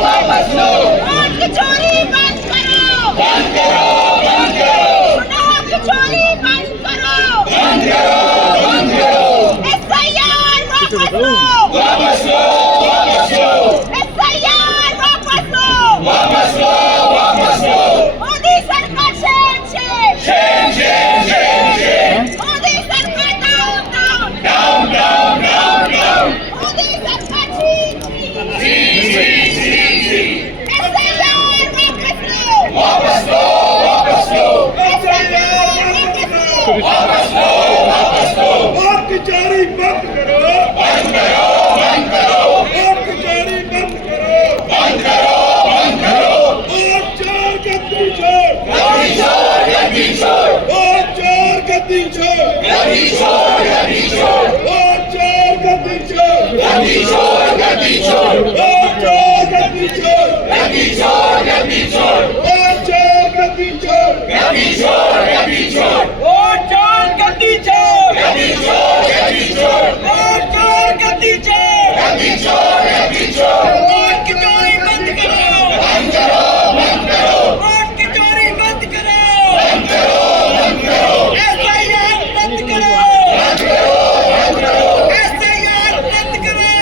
Vote की चोरी बंद करो, चुनाव की चोरी बंद करो, SIR वापस लो, SIR वापस लो, मोदी सरकार शेर, मोदी सरकार डाउन, मोदी सरकार चीन, SIR वापस लो, वोट की चोरी बंद करो, वोट की चोरी बंद करो, वोट चोर गद्दी छोड़, वोट चोर गद्दी छोड़, वोट चोर गद्दी छोड़, वोट चोर गद्दी छोड़, वोट चोर गद्दी छोड़, वोट चोर गद्दी छोड़, वोट चोर गद्दी छोड़, वोट की चोरी बंद करो, वोट की चोरी बंद करो, SIR बंद करो, SIR बंद करो,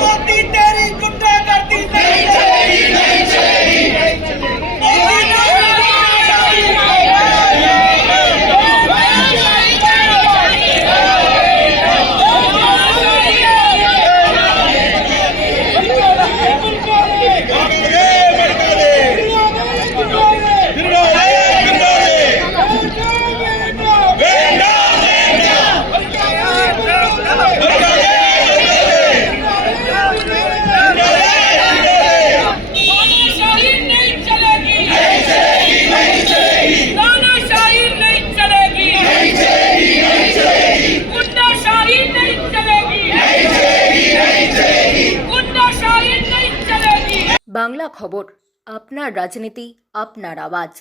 मोदी तेरी गुंडागर्दी नहीं चलेगी, मोदी বাংলা খবর, আপনার রাজনীতি, আপনার আওয়াজ।